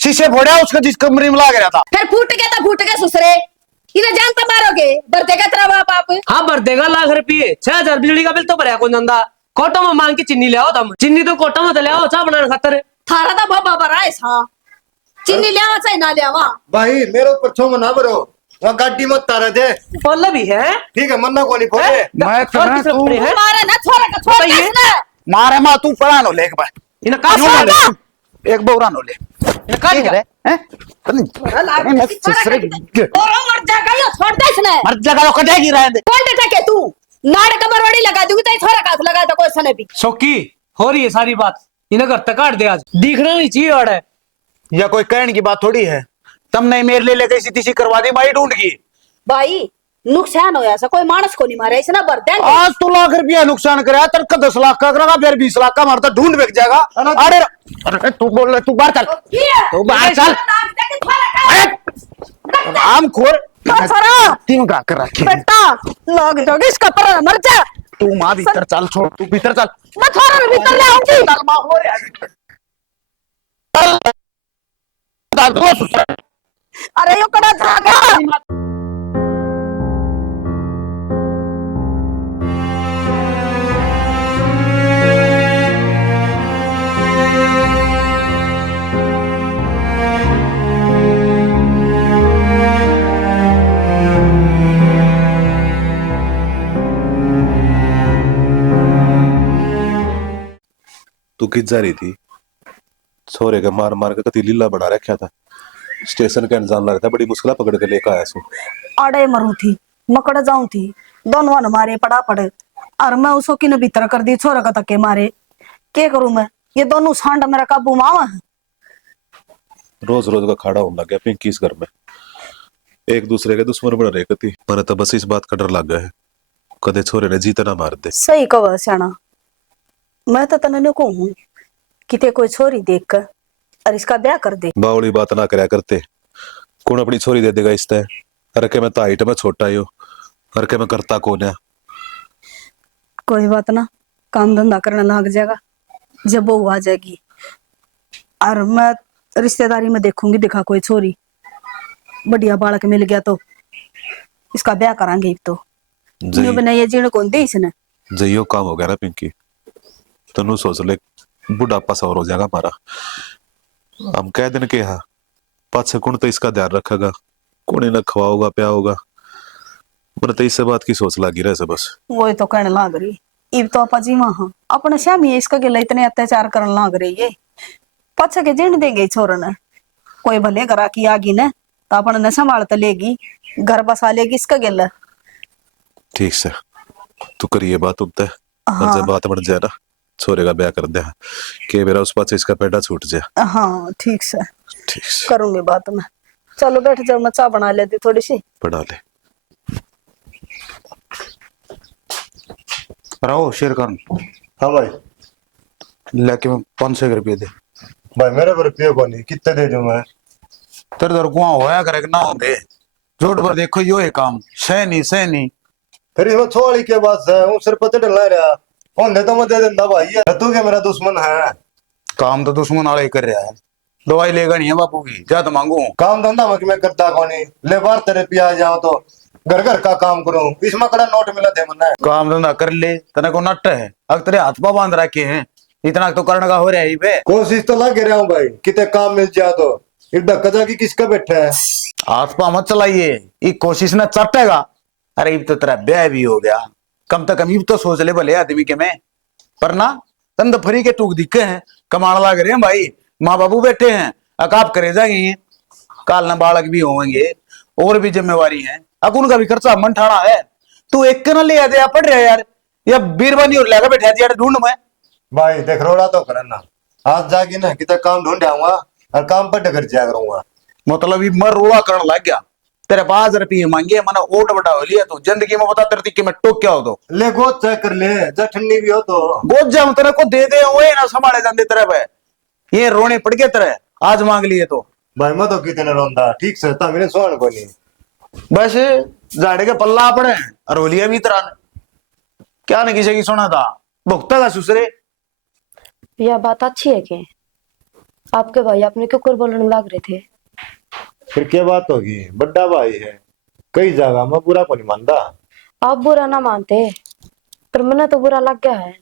शीशे फोड़ा उसका जिस कमरे में लाग रहा था। फिर फूट गया तो फूट गया ससुरे, इन्हें जानता मारोगे भरते का तेरा बाप आप। हाँ भर देगा लाख रुपये, 6000 बिजली का बिल तो भरा कौन जानता। कोटो में मांग के चीनी ले आओ, तुम चीनी तो कोटो में तो ले आओ चाह बनाने खातर। थारा तो बाबा बरा है सा, चीनी ले आवा चाहे ना ले आवा। भाई मेरे ऊपर छो मना करो, वहाँ गाड़ी मत तारे दे। बोल भी है ठीक है, मन्ना को नहीं फोड़े। मैं करना तू मारे ना छोरा का छोड़ बताइए। इसने। मारे माँ तू पढ़ा नो ले एक बार, इन्हें कहा यूं ना ले, एक बौरा नो ले इन्हें कहा ठीक है हैं? छोरा लाग मैं गई, ससुरे और मर जाएगा यो, छोड़ दे इसने। मर जाएगा तो कटेगी रहे दे। कौन डटा के तू नाड़ कमर वाड़ी लगा दूंगी तो छोरा का लगा तो कोई सने भी। शौकी हो रही है सारी बात, इन्हें घर तक काट दे आज, दिखना नहीं चाहिए और है। या कोई कहने की बात थोड़ी है, तुमने मेरे लिए लेके इसी तीसी करवा दी माई ढूंढ की। भाई नुकसान होया सा, कोई मानस को नहीं मारे इसने भर देंगे। आज तो लाख रुपया नुकसान कराया, तेरे का 10 लाख का करेगा, फिर 20 लाख का मारता ढूंढ बिक जाएगा। अरे अरे तू बोल रहा, तू बाहर चल, तू बाहर चल। आम खोर तीन का कर रखे बेटा लग जाओगे इसका पर मर जा। तू माँ भीतर चल, छोड़ तू भीतर चल। मैं थोड़ा भीतर ले आऊंगी। चल माँ हो रहा है। अरे यो कड़ा जागा। तू किस जा रही थी? छोरे का मार मार के कति लीला बना रखा था, स्टेशन का इंतजाम ला रहा था, बड़ी मुश्किल पकड़ के लेकर आया सू। अड़े मरू थी, मकड़ जाऊं थी, दोनों न मारे पड़ा पड़े, और मैं उसको किन भीतर कर दी छोरा का तके मारे। क्या करूं मैं, ये दोनों सांड मेरा काबू मावा है। रोज रोज का खाड़ा होने लग गया पिंकी इस घर में, एक दूसरे के दुश्मन बन रहे कति। पर तो बस इस बात का डर लग गया है, कदे छोरे ने जीत ना मार दे। सही कहो सियाना, मैं तो तने को हूं कि ते कोई छोरी देख कर और इसका ब्याह कर दे। बावड़ी बात ना करया करते, कौन अपनी छोरी दे देगा इस तय। अरे के मैं तो हाइट में छोटा ही हो, अरे के मैं करता कौन है। कोई बात ना, काम धंधा करने लग जाएगा जब वो आ जाएगी, और मैं रिश्तेदारी में देखूंगी, दिखा कोई छोरी बढ़िया बालक मिल गया तो इसका ब्याह करांगे। तो ये जीण कौन दी इसने। जइयो काम हो गया ना पिंकी, तनु सोच ले बुढ़ापा सवर हो जाएगा हमारा। हम कह दिन के हाँ पाछे कौन तो इसका ध्यान रखेगा, कौन इन्हें खवाओगा प्याओगा। मैंने तो इससे बात की सोच लगी रहे से बस। वही तो कहने लग रही, इब तो अपा जी वहां अपने श्यामी इसका गिला इतने अत्याचार करने लग रही है, पाछे के जीण देंगे छोरा ने। कोई भले करा की आगी ने तो अपन ने संभाल तो लेगी, घर बसा लेगी इसका गिला। ठीक से तू करिए बात उठता है, हाँ। जब बात बन जाए ना छोरे का ब्याह कर दे कि मेरा उस पास इसका पेड़ा छूट जाए। हाँ ठीक से ठीक से करूंगी बात में। चलो बैठ जाओ, मैं चाय बना लेती थोड़ी सी। बना ले। रहो शेर खान, हाँ भाई। लेके मैं 500 रुपये दे। भाई मेरे पर रुपये को नहीं, कितने दे दूं मैं? तेरे दर कुआं होया करे ना होंगे, झूठ पर देखो यो है काम सह नहीं। फिर इसमें छोड़ी के बाद से हूँ सिर पर चढ़ रहा होने तो मैं दे देता भाई। तू क्या मेरा दुश्मन है? काम तो दुश्मन वाले ही कर रहा है, दवाई लेगा नहीं है बापू की, जा तो मांगू। काम धंधा मैं करता कौन नहीं, ले बार तेरे पिया जाओ तो घर घर का काम करूं, इसमें कड़ा नोट मिला दे मना। काम धंधा कर ले, तने को नट है, अब तेरे हाथ पा बांध रखे हैं, इतना तो करने का हो रहा है ही बे। कोशिश तो लग रहा हूँ भाई, कितने काम मिल जाए तो इधर कजा की किसका बैठा है? हाथ पा मत चलाइए, ये कोशिश न चटेगा। अरे इब तो तेरा ब्याह भी हो गया, कम से कम इब तो सोच ले भले आदमी के में। पर ना तंद फरी के टूक दिखे हैं, कमाण लाग रहे हैं भाई, माँ बाबू बैठे हैं, अकाप करे जाएंगे, काल न बालक भी होंगे, और भी जिम्मेवारी है, अब उनका भी खर्चा मन ठाड़ा है। तू एक न ले आ पड़ रहा है यार, या बीरबानी और लगा बैठा दिया ढूंढ में। भाई देख रोड़ा तो करना, आज जाके ना कितना काम ढूंढ आऊंगा और काम पर डगर जाया करूंगा। मतलब मर रोड़ा करने लग गया, तेरे 5 रुपये मांगे मैंने ओट बटा हो लिया, तो जिंदगी में बता तेरे कि मैं टोक क्या हो तो ले गोद चेक कर ले, जा ठंडी भी हो तो गोद जा तेरे को दे दे, वो ना संभाले जाते तेरे पे, ये रोने पड़ गए तेरे, आज मांग लिए तो। भाई मैं तो कितने रोंदा ठीक से ता मैंने सोन को नहीं। बस जाड़े के पल्ला पड़े और होलिया भी तरह क्या ने किसी की सुना था, भुगता का सुसरे। यह बात अच्छी है कि आपके भाई आपने क्यों कर बोलने लग रहे थे? फिर क्या बात होगी, बड़ा भाई है, कई जगह मैं बुरा को नहीं मानता। आप बुरा ना मानते, पर मैंने तो बुरा लग गया है।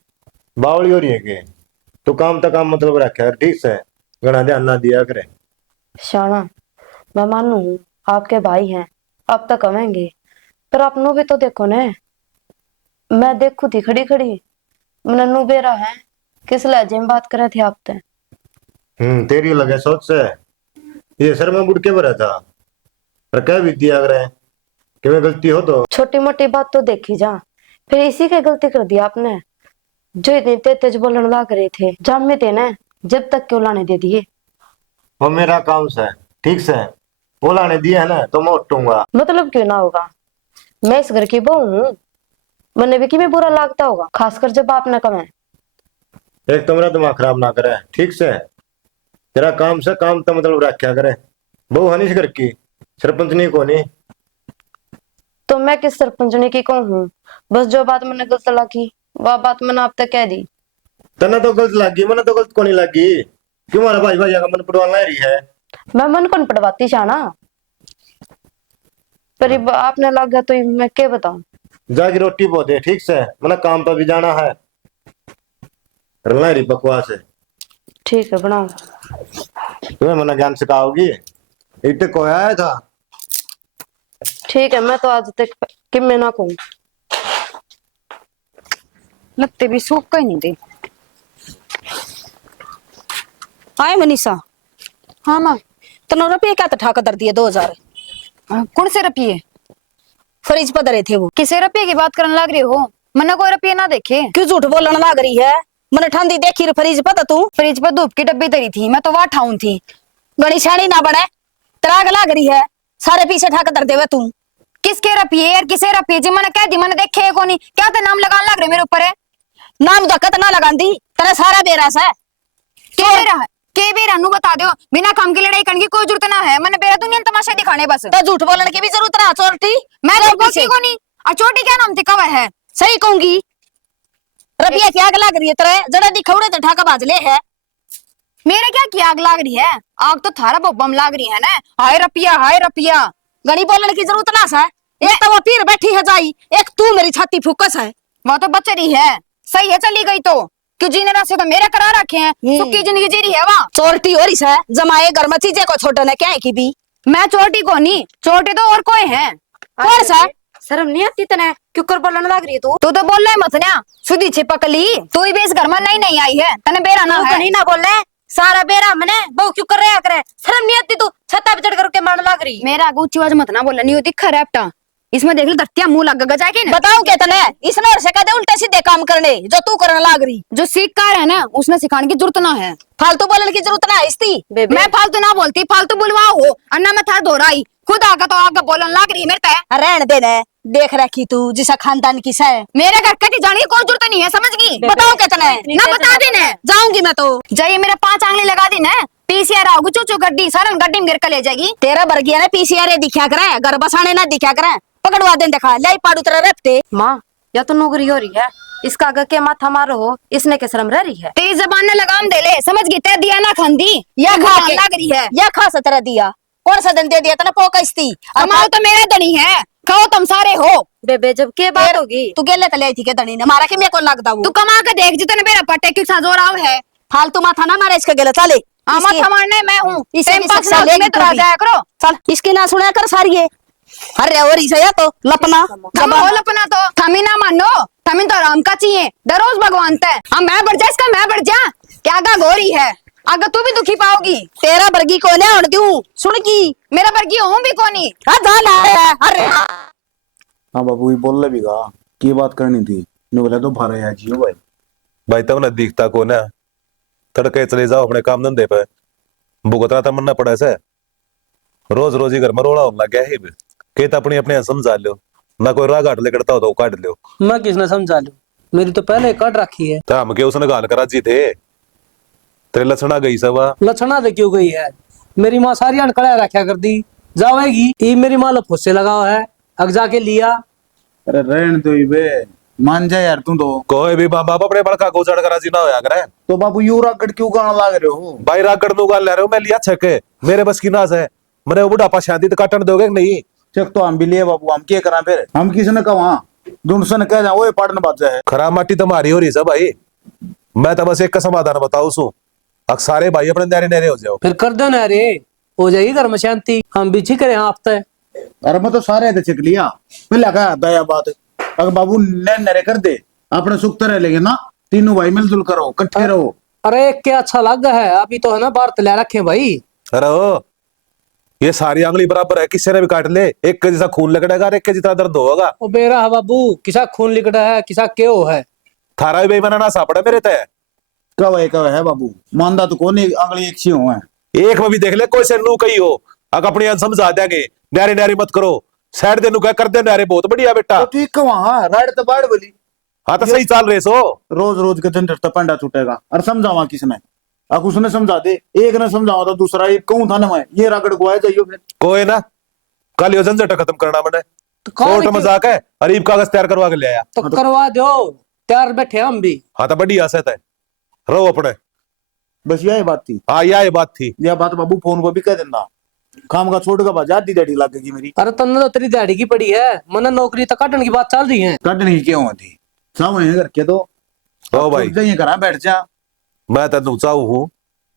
बावली हो रही है कि तू काम तक काम मतलब रखा है ठीक से, गणा ध्यान ना दिया करे। शाना मैं मानू हूँ आपके भाई हैं, आप तक कमेंगे, पर आप नु भी तो देखो ने, मैं देखू थी खड़ी खड़ी, मैंने नु बेरा है किस लहजे में बात करे थे आप ते। तेरी लगे सोच से ये सर में बुड़ के भरा था, पर कह भी दिया करे कि मैं गलती हो तो छोटी मोटी बात तो देखी जा, फिर इसी के गलती कर दी आपने, जो इतने तेज बोलने लग रहे थे, जामे थे ना, जब तक क्यों लाने दे दिए। वो मेरा काम से ठीक से वो लाने दिया है ना, तो मैं उठूंगा। मतलब क्यों ना होगा, मैं इस घर की बहू हूँ, मैंने भी किमें बुरा लगता होगा, खासकर जब आपने कमाए। एक तो मेरा दिमाग खराब ना करे ठीक से, तेरा काम से काम तो मतलब रखा करे, बहु हनीश घर की सरपंच नहीं को नहीं। तो मैं किस सरपंचने की कहूँ, बस जो बात मैंने गलत लगी वह बात मैंने आप तक कह दी। तना तो गलत लगी, मैंने तो गलत को नहीं लगी, क्यों हमारा भाई भाई का मन पटवाना रही है। मैं मन कौन पटवाती शाना, पर अब आपने लग गया तो मैं क्या बताऊं। जाके रोटी पो दे ठीक से, मैंने काम पर भी जाना है, रलना रही बकवास है। ठीक है बनाओ। तुम्हें मना ज्ञान सिखाओगी, इतने को आया था। ठीक है मैं तो आज तक कि मैं ना कहूँ। लगते भी सूख ही नहीं थे। आए मनीषा, हाँ माँ। तनो रुपये क्या तो ठाका दर दिए 2000 कौन से रुपये? फ्रिज पर दरे थे वो। किसे रुपये की बात करने लग रही हो? मैंने कोई रुपये ना देखे। क्यों झूठ बोलने लग रही है? मैंने ठंडी देखी रे फ्रिज पर, तू फ्रिज पर धूप की डब्बी धरी थी, मैं तो वहां ठाऊं थी। गणी शानी ना बने, तराग लग रही है, सारे पीछे ठाका दर देवे तू। किसके रुपये यार, किसे रुपये जी? मैंने कह दी, मैंने देखे को नहीं, क्या तो नाम लगाने लग रहे मेरे ऊपर है। नाम दक्कत ना लगांदी, तेरा सारा बेरास है। के बेरा नु बता दो, बिना काम की लड़ाई करने की कोई जरूरत ना है। मैंने बेरा दुनिया तमाशा दिखाने बस। तो झूठ बोलने की भी जरूरत ना चोरटी। मैं तो बोलती को नहीं। अचोटी क्या नाम थी, कब है? सही कहूंगी, रुपया की आग लग रही है तेरे, जरा दिखौड़े तो ठाका बाजले है। मेरे क्या की आग लाग रही है? आग तो थारा बम लाग रही है ना। हाय रुपया, हाय रुपया। गणी बोलने की जरूरत ना सा, एक तो वो पीर बैठी है जाई, एक तू मेरी छाती फूकस है। वो तो बच रही है, सही है, चली गई तो क्यों जीने रास्ते तो मेरे करा रखे हैं, सुखी जिंदगी जी रही है वहाँ। चोरटी हो रही है, जमाए घर में चीजें को छोटे ने क्या है की भी। मैं चोटी को नहीं, चोटी तो और कोई है। कौन सा? शर्म नहीं आती तने, क्यों कर बोलने लग रही है तू? तू तो बोल रहा है मत ना, सुधी छिपक ली। तू ही भी इस घर में नहीं आई है, तने बेरा ना है। कहीं ना बोल रहे, सारा बेरा मने बहु क्यों कर रहा करे? शर्म नहीं आती तू, छत्ता पे चढ़ करके मारने लग रही। मेरा आगे ऊंची आवाज मत ना बोलना, नहीं होती खराबटा। इसमें देख लो धरतिया मुंह लग गया जाके ना। बताऊं क्या तने, इसने और से कहते उल्टे सीधे काम करने जो तू करने लाग रही। जो सीख कार है ना, उसने सिखाने की जरूरत ना है। फालतू बोलने की जरूरत ना है इसती। मैं फालतू ना बोलती, फालतू बुलवाओ हो, अन्ना मैं थार दोहराई, खुद आगा तो आगे बोलने लग रही है मेरे पे। रहने दे ने, देख रखी तू जिसा खानदान की है। मेरे घर कटी जाने की कोई जरूरत नहीं है, समझ गई? बताओ क्या तने, ना बता देने जाऊंगी मैं तो। जाइए मेरे 5 आंगली लगा दी ना, पीसीआर आओगी चूचू गड्डी, सारा गड्डी में गिर कर ले जाएगी। तेरा बरगिया ने पीसीआर दिखा करे, घर बसाने ना दिखा करे, पकड़वा दे देखा लाई पाड़ू तेरा रखते। माँ या तो नौकरी हो रही है, इसका आगे के माथा मारो हो, इसने के शर्म रह रही है। तेज जबान ने लगाम दे ले, समझ गई? ते दिया ना खंदी या खा के लग रही है, या खा सा तेरा दिया, कौन सा दिन दे दिया तने पोकस्ती। कमाओ तो मेरा धनी है, खाओ तुम सारे हो। बेबे जब के बात होगी, तू गेले तले आई थी के धनी ने मारा के मेरे को लगदा वो। तू कमा के देख, जितने मेरा पट्टे की साजोराव है। फालतू माथा ना मारे इसके गेले, चले आमा इसकी- थमाने मैं हूँ इसकी टाइम पास शिक्षा ना लेगी में तो तू आ भी। जाया करो। चल इसकी ना सुना कर सारी ये अरे और इसे या तो लपना हम हो लपना तो थमी ना मानो, थमी तो आराम का चाहिए डरोज भगवान ते। हम मैं बढ़ जा इसका मैं बढ़ जा क्या गा गोरी है आगे तू भी दुखी पाओगी। तेरा बर्गी को ने हट दूं सुन की मेरा बर्गी हूँ भी कोनी। हाँ जा ना अरे हाँ बाबू ये बोल भी गा की बात करनी थी ने बोला तो भारे है जियो भाई। भाई तब ना दिखता को ना तड़के चले जाओ अपने काम धंधे पे भुगतना तो मरना पड़ा से रोज रोज ही घर में रोड़ा होने लग गया है कहता अपनी अपने समझा लो ना कोई राह घाट लेकर तो काट लो मैं किसने समझा लूं, मेरी तो पहले कट रखी है। तो हम के उसने गाल करा जी थे तेरे लक्षणा गई सवा लक्षणा दे क्यों गई है, मेरी माँ सारी अनकड़ा रखा कर दी जावेगी ये मेरी माँ लो फुस्से लगा हुआ है अग जाके लिया। अरे रहन तो ही बे मान जा यार तू तो। कोई भी माँ बाप अपने बड़का को चढ़ करा जी ना होया करे तो बाबू यू रागड़ क्यों गाना लाग रहे हो। भाई रागड़ नु गाल ले रहे हो मैं लिया छके मेरे बस की नाज है मैंने वो बुढ़ापा शादी तो काटन दोगे कि नहीं। चेक तो हम भी लिए बाबू हम क्या करा फिर हम किसने कहा दुनसन कह जा वो पढ़ने बात है। खराब माटी तुम्हारी हो रही सब भाई मैं तो बस एक का समाधान बताऊ सू अब सारे भाई अपने नारे नारे हो जाओ फिर कर दो ना रे हो जाएगी घर में शांति हम भी ठीक करे हाँ हफ्ते। अरे मैं तो सारे दे चेक लिया पहले कहा दया बात अगर बाबू ने नरे कर दे अपने सुख तरह लेंगे ना तीनों भाई मिलजुल करो इकट्ठे रहो। अरे क्या अच्छा लग है अभी तो है ना बाहर तले रखे भाई। अरे ओ ये सारी आंगली बराबर है किसी ने भी काट ले एक के जैसा खून लगेगा एक के जितना दर्द होगा। ओ बेरा है बाबू किसा खून लिकड़ा है किसा क्यों है थारा भी बेईमाना ना सापड़ा मेरे तय कव है बाबू मानदा तो कौन अगली एक सी हो है एक में भी देख ले कोई से नू कही हो अगर अपनी अन समझा देंगे नारे नारे मत करो साइड दे नु क्या कर दे नारे बहुत बढ़िया बेटा तो ठीक वहां राड तो बाढ़ बोली हाँ तो सही चाल रहे सो रोज रोज के झंझट तो पंडा छूटेगा और समझावा किसने अब उसने समझा दे एक ने समझावा तो दूसरा ये कहूं था ना मैं ये रागड़ गुआए जाइयो फिर कोई ना कल यो झंझट खत्म करना मैंने तो कोर्ट कौन मजाक है अरीब कागज तैयार करवा के ले आया तो करवा दो तैयार बैठे हम भी। हाँ तो बढ़िया से है रहो अपने बस यही बात थी। हाँ ये बात थी यह बात बाबू फोन पर भी कह देना काम का छोड़ का बाजार दी दाढ़ी लगेगी मेरी। अरे तन्ने तो तेरी दिहाड़ी की पड़ी है मना नौकरी तो काटने की बात चल रही है। कटनी क्यों थी सामने है करके तो ओ भाई यही करा बैठ जा मैं तेन चाहू हूँ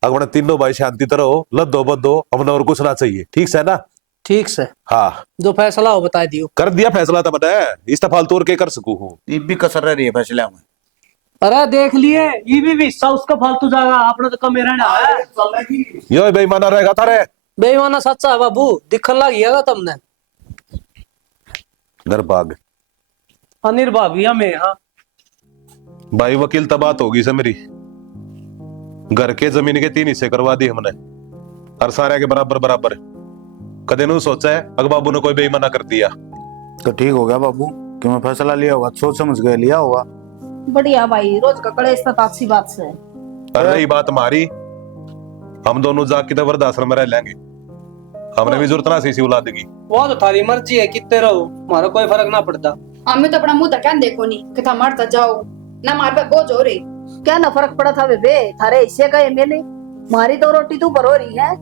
अगर तीनों भाई शांति तरह हो लद्दो बद्दो हमने और कुछ ना चाहिए ठीक से ना। ठीक से हाँ जो फैसला हो बता दियो। कर दिया फैसला तो मैंने इस फालतू और के कर सकू हूँ। ये भी कसर रह रही है फैसले में। अरे देख लिए ये भी हिस्सा उसका फालतू जाएगा आपने तो कम रहना है यो बेईमाना रहेगा तारे बेईमाना सच्चा है बाबू दिखन लग गया तुमने निर्भाग अनिर्भा भी हमें। हाँ भाई वकील तब बात होगी से मेरी घर के जमीन के 3 हिस्से करवा दी हमने और सारे के बराबर बराबर कदे नु सोचा है अगर बाबू ने कोई बेईमाना कर दिया तो ठीक हो गया बाबू क्यों मैं फैसला लिया होगा सोच समझ के लिया होगा। बढ़िया भाई रोज का कड़े इस अच्छी बात से और रही बात हमारी हम दोनों जाके तो वृद्धाश्रम में रह लेंगे हमने भी जरूरत ना सी औलाद की। वो तो थारी मर्जी है कितने रहो हमारा कोई फर्क ना पड़ता। हमें तो अपना मुंह धक्का देखो नहीं कि था मरता जाओ ना मार पे बोझ हो रही। क्या ना फर्क पड़ा था बेबे थारे हिस्से का एमएलए मारी तो रोटी तू पर हो रही है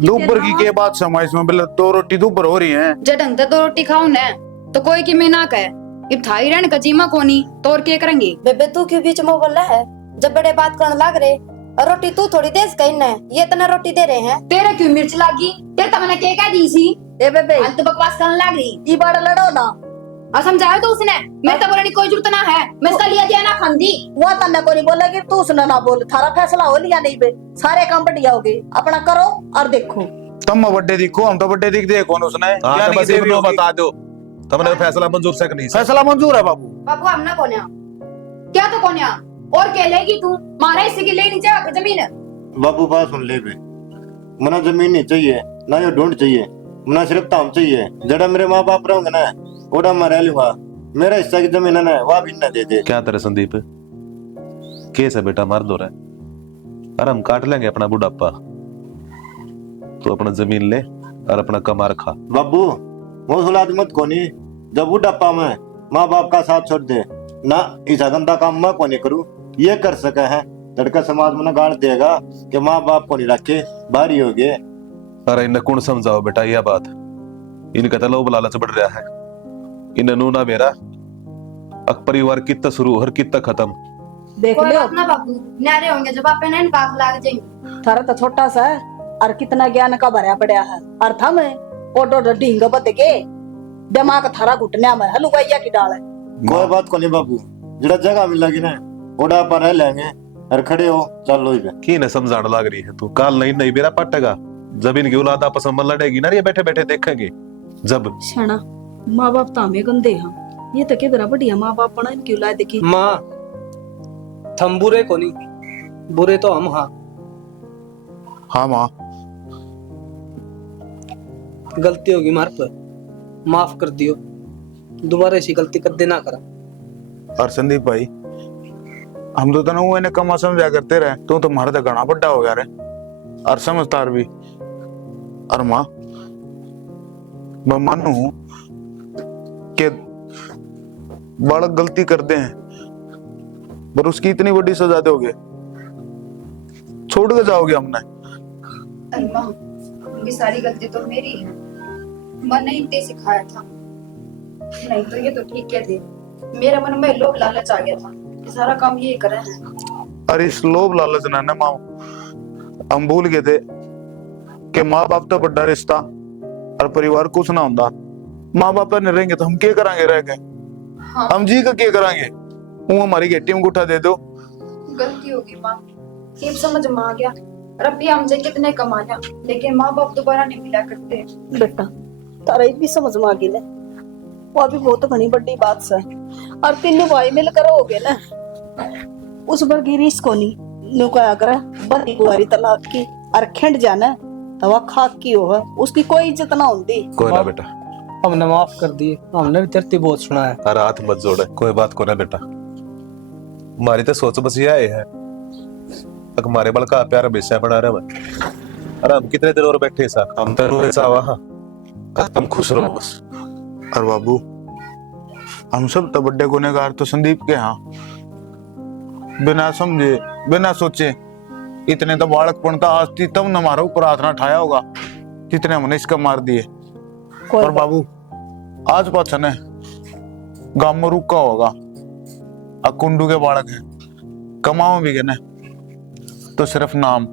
दोपहर की के बाद समय इसमें बोले 2 रोटी दोपहर हो रही है जे ढंग से 2 रोटी खाओ न तो कोई की मैं ना कहे इब थाई रहन का जीमा कोनी तो और क्या करेंगे। बेबे तू क्यों बीच में बोल रहा है जब बड़े बात करने लग रहे और रोटी तू थोड़ी देश कहीं न ये इतना रोटी दे रहे हैं। तेरे क्यों मिर्च लागी तेरे तो मैंने क्या कह दी सी ए बेबे आज तो बकवास करने लग रही। ई बार लड़ो ना और समझाया तो उसने मैं तो बोलने की कोई जरूरत ना है मैं इसका लिया दिया ना खांदी। वो तन्ने को नहीं बोलेगी तू उसने ना बोल थारा फैसला हो लिया नहीं बे सारे काम बढ़िया हो गए अपना करो और देखो तुम बड्डे दिखो हम तो बड्डे दिख देखो न उसने हाँ क्या तो नहीं बस देवी इतना होगी। बता दो तुमने फैसला मंजूर से नहीं फैसला मंजूर है बाबू। बाबू हम ना कोन्या क्या तो कोन्या और क्या लेगी तू मारा इसी की ले नीचे आकर जमीन। बाबू बात सुन ले बे मना जमीन नहीं चाहिए ना ये ढूंढ चाहिए मना सिर्फ ताम चाहिए जड़ा मेरे माँ बाप रहोगे ना ओडा मैं रह लूंगा मेरा हिस्सा की जमीन है ना वह भी न दे दे। क्या तेरे संदीप केस है बेटा मार दो रहा अरे हम काट लेंगे अपना बुढ़ापा तो अपना जमीन ले और अपना कमा रखा। बाबू वो औलाद मत कोनी जब बुढ़ापा में माँ बाप का साथ छोड़ दे ना ऐसा गंदा काम मैं कोनी करूँ ये कर सके है लड़का समाज में ना गाड़ देगा कि माँ बाप को नहीं रखे भारी हो गए। अरे इन्हें कौन समझाओ बेटा यह बात इनका तो लोभ लालच बढ़ रहा है इन नू ना मेरा अक परिवार कितना शुरू और कितना खत्म देख कोई लो बात ना बाबू नारे होंगे जब आप पे ना काफ लाग जाएंगे थारा तो छोटा सा है और कितना ज्ञान का भरा पड़ा है और थम ओडो ढींग बद के दिमाग थारा घुटने में हलुवाइया की डाल है। कोई बात को नहीं बाबू, जरा जगह मिलेगी ना ओडा पर रह लेंगे और खड़े हो चलो ही की न समझाने लग रही है तू। काल नहीं नहीं बेरा पटेगा जब इनकी औलाद आपस में लड़ेगी ना, ये बैठे बैठे देखेंगे जब। शना माँ बाप तो हमें गंदे हैं, ये तो के बरा बढ़िया माँ बाप बना इनकी औलाद देखी। माँ थम बुरे को नहीं, बुरे तो हम। हाँ हाँ माँ, गलती होगी मार पर, माफ कर दियो, दोबारा ऐसी गलती कर देना करा। और संदीप भाई हम तो तनु इन्हें कम समझा करते रहे, तू तो तुम्हारा तो घना बड्डा हो गया रे और समझदार भी। और माँ मैं मानू कि बालक गलती करते हैं पर उसकी इतनी बड़ी सजा दोगे, छोड़ के जाओगे हमने। अरे माँ, ये सारी गलती तो मेरी है, मन ने इतने सिखाया था, नहीं तो ये तो ठीक कहते, मेरे मन में लोभ लालच आ गया था, ये सारा काम ये कर रहे हैं। अरे इस लोभ लालच ना ना माँ, हम भूल गए थे कि माँ बाप तो बड़ा रिश्ता और परिवार कुछ ना होता। माँ बाप नहीं रहेंगे तो हम क्या करांगे रह के? हाँ। हम जी का क्या करांगे? वो हमारी गेटी में गुठा दे दो। गलती होगी माँ, अब समझ में आ गया। रुपया हमसे कितने कमाया, लेकिन माँ बाप दोबारा नहीं मिला करते। बेटा तारा भी समझ में आ गई ना, वो भी बहुत घनी बड़ी बात है। और तीनों भाई मिलकर हो गए ना, उस पर की रिस्क होनी नु क्या करे बड़ी कुआरी तलाक की और खिंड जाना तो वह खाक की हो, उसकी कोई इज्जत ना होती। कोई ना बेटा, हमने माफ कर दिए, हमने भी तेरी बहुत सुना है। अरे हाथ मत जोड़े, कोई बात को ना बेटा। हमारी तो सोच बस ये है तक हमारे बल का प्यार हमेशा बना रहे। अरे हम कितने देर और बैठे सा, हम तो ऐसा वहां तुम खुश रहो बस। और बाबू हम सब तो बड़े गुनहगार तो संदीप के यहाँ, बिना समझे बिना सोचे इतने तो बालकपन का आज थी तब न हमारा ऊपर हाथ ना ठाया होगा जितने हमने इसका मार दिए। और बाबू आज पाछा ने गांव में रुका होगा, कुंडू के बालक है, कमाओ भी गए तो सिर्फ नाम।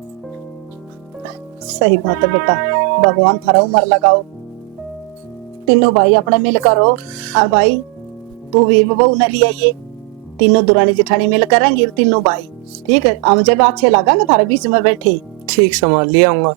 सही बात है बेटा, भगवान थारा उम्र लगाओ, तीनों भाई अपने मिलकर हो। और भाई तू वीर बहू न लिया, ये तीनों दुरानी जेठानी मिलकर रहेंगे तीनों भाई, ठीक है? हम जब अच्छे लगेंगे थारे बीच में बैठे। ठीक संभाल लिया आऊंगा।